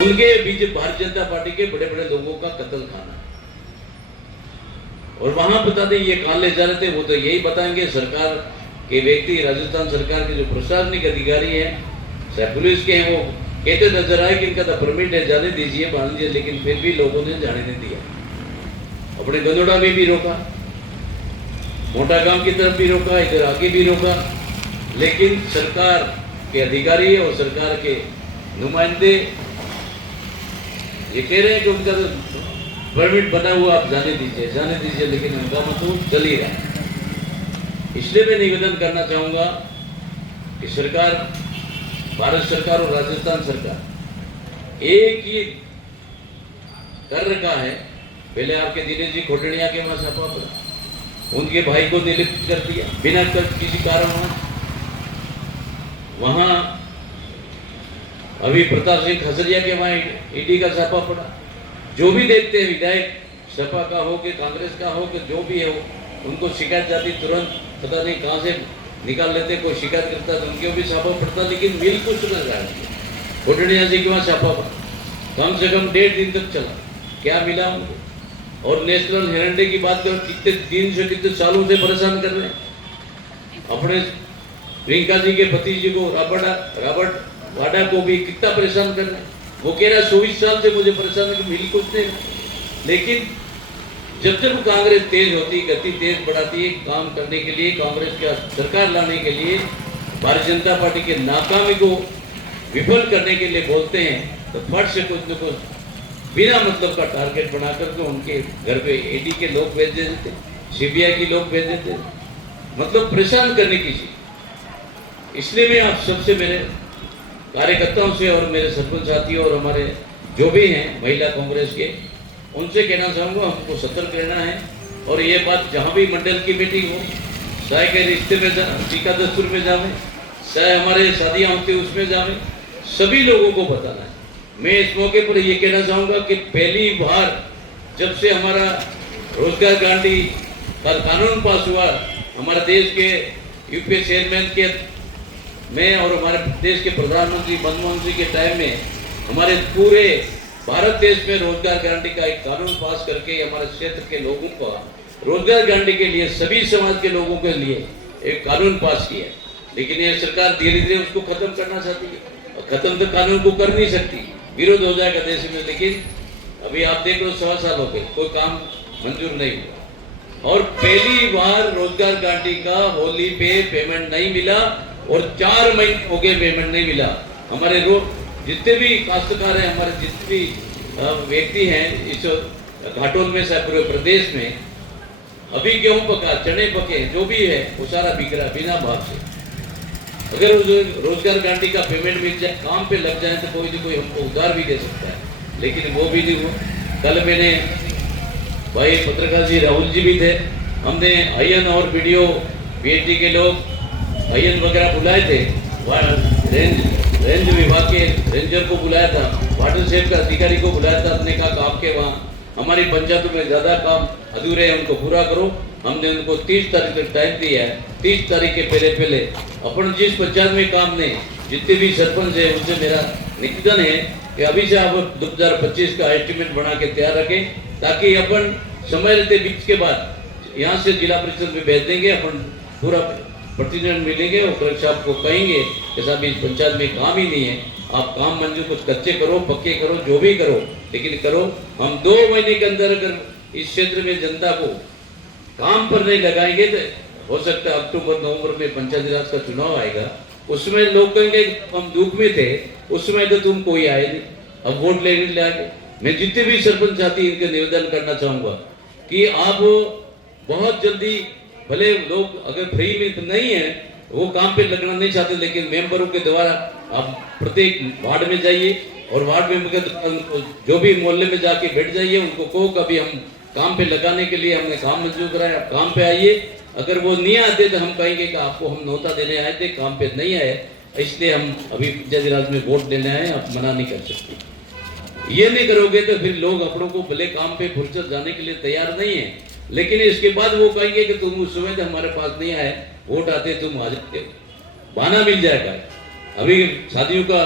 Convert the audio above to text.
उनके बीच भारतीय जनता पार्टी के बड़े बड़े लोगों का कत्ल खाना, और वहां बता दें ये कहां ले जा रहे थे, वो तो यही बताएंगे। सरकार के व्यक्ति, राजस्थान सरकार के जो प्रशासनिक अधिकारी हैं, चाहे पुलिस के हैं, वो कहते नजर आए कि इनका तो परमिट है, जाने दीजिए, मान लीजिए, लेकिन फिर भी लोगों ने जाने नहीं दिया। अपने गंदोड़ा में भी रोका, मोटा गांव की तरफ भी रोका, इधर आगे भी रोका, लेकिन सरकार के अधिकारी और सरकार के नुमाइंदे ये कह रहे हैं कि उनका तो परमिट बना हुआ, आप जाने दीजिए, लेकिन उनका मतलब चल ही रहा है। इसलिए मैं निवेदन करना चाहूंगा कि सरकार, भारत सरकार और राजस्थान सरकार एक ही कर रखा है। पहले आपके दिनेश जी खोटड़िया के वहां छापा पड़ा, उनके भाई को निलंबित कर दिया बिना किसी कारण। वहां अभी प्रताप सिंह खसरिया के वहां ईडी का छापा पड़ा। जो भी देखते हैं, विधायक सपा का हो कि कांग्रेस का हो कि जो भी हो, उनको शिकायत जाती तुरंत पता नहीं कहां से निकाल लेते। कोई शिकायत करता तो उनके भी छापा पड़ता, लेकिन मिल कुछ न जाए। कोटड़िया जी के वहां छापा पड़ा, कम से कम 1.5 दिन तक चला, क्या मिला उनको। और नेशनल हेराल्ड की बात करो, कितने दिन से, कितने सालों से परेशान कर रहे हैं। अपने प्रियंका जी के भतीजे को, रॉबर्ट वाडा को भी कितना परेशान कर रहे हैं। वो कह रहा है 24 साल से मुझे परेशान है, मिल कुछ नहीं। लेकिन जब जब कांग्रेस तेज होती, गति तेज बढ़ाती है काम करने के लिए, कांग्रेस का सरकार लाने के लिए, भारतीय जनता पार्टी के नाकामी को विफल करने के लिए बोलते हैं, तो फट से कुछ न कुछ बिना मतलब का टारगेट बना करके उनके घर पे ईडी के लोग भेज देते, सीबीआई के लोग भेज देते, मतलब परेशान करने की चीज। इसलिए मैं आप सबसे, मेरे कार्यकर्ताओं से और मेरे सरपंच साथियों और हमारे जो भी हैं महिला कांग्रेस के, उनसे कहना चाहूँगा हमको सतर्क रहना है। और ये बात जहाँ भी मंडल की मीटिंग हो, चाहे के रिश्ते में टीका दस्तूर में जावे, चाहे हमारे शादियाँ होती उसमें जावे, सभी लोगों को बताना है। मैं इस मौके पर ये कहना चाहूँगा कि पहली बार जब से हमारा रोजगार गारंटी का कानून पास हुआ, हमारे देश के यूपीए चेयरमैन के, मैं और हमारे देश के प्रधानमंत्री मनमोहन सिंह के टाइम में हमारे पूरे भारत देश में रोजगार गारंटी का एक कानून पास करके हमारे क्षेत्र के लोगों को रोजगार गारंटी के लिए, सभी समाज के लोगों के लिए एक कानून पास किया। लेकिन ये सरकार धीरे धीरे उसको खत्म करना चाहती है, और खत्म तो कानून को कर नहीं सकती, विरोध हो जाएगा देश में। लेकिन अभी आप देख लो 1.25 साल हो गए, कोई काम मंजूर नहीं हुआ। और पहली बार रोजगार गारंटी का होली पे पेमेंट नहीं मिला, और 4 महीने हो गए पेमेंट नहीं मिला। हमारे जितने भी काश्तकार हैं, हमारे जितने भी व्यक्ति हैं इस घाटोल में, सब पूरे प्रदेश में, अभी गेहूं पका, चने पके, जो भी है वो सारा बिक रहा बिना भाव से। अगर रोजगार गारंटी का पेमेंट मिल जाए, काम पे लग जाए, तो कोई ना कोई हमको उधार भी दे सकता है, लेकिन वो भी नहीं हुआ। कल मैंने, भाई पत्रकार जी राहुल जी भी थे, हमने आईएन और वीडियो पीएचडी के लोग आईएन वगैरह बुलाए थे, रेंज विभाग के रेंजर को बुलाया था, वाटर शेड का अधिकारी को बुलाया था। हमने कहा आपके वहाँ हमारी पंचायतों में ज़्यादा काम अधूरे हैं, उनको पूरा करो। हमने उनको 30 तारीख तक टाइम दिया है। 30 तारीख के पहले अपन जिस पंचायत में काम नहीं, जितने भी सरपंच है उनसे मेरा निवेदन है कि अभी से आप 2025 का एस्टिमेट बना के तैयार रखें, ताकि अपन समय रहते 20 के बाद यहाँ से जिला परिषद में भेज देंगे, अपन पूरा प्रतिनिधि मिलेंगे और कलेक्टर साहब को कहेंगे कि साहब इस पंचायत में काम ही नहीं है, आप काम मंजूर, कुछ कच्चे करो, पक्के करो, जो भी करो, लेकिन करो। हम 2 महीने के अंदर अगर इस क्षेत्र में जनता को काम पर नहीं लगाएंगे, तो हो सकता है अक्टूबर नवंबर में पंचायती राज का चुनाव आएगा, उसमें लोग कहेंगे हम दुख में थे, उस समय तो तुम कोई आए नहीं, अब वोट लेने ले आगे। मैं जितने भी सरपंच साथी इनके निवेदन करना चाहूँगा कि आप बहुत जल्दी, भले लोग अगर फ्री में तो नहीं है, वो काम पे लगना नहीं चाहते, लेकिन मेंबरों के द्वारा आप प्रत्येक वार्ड में जाइए, और वार्ड में जो भी मोहल्ले में जाके बैठ जाइए, उनको कहो कभी हम काम पे लगाने के लिए हमने काम मंजूर कराया, आप काम पे आइए। अगर वो नहीं आते तो हम कहेंगे कि आपको हम न्योता देने आए थे, काम पे नहीं आए, इसलिए हम अभी पंचायती राज में वोट देने आए, आप मना नहीं कर सकते। ये नहीं करोगे तो फिर लोग अपनों को भले काम पे फुर्सत जाने के लिए तैयार नहीं है, लेकिन इसके बाद वो कहेंगे कि तुम उस समय तो हमारे पास नहीं आए, वोट आते तुम आ जाते हो, बहाना मिल जाएगा। अभी शादियों का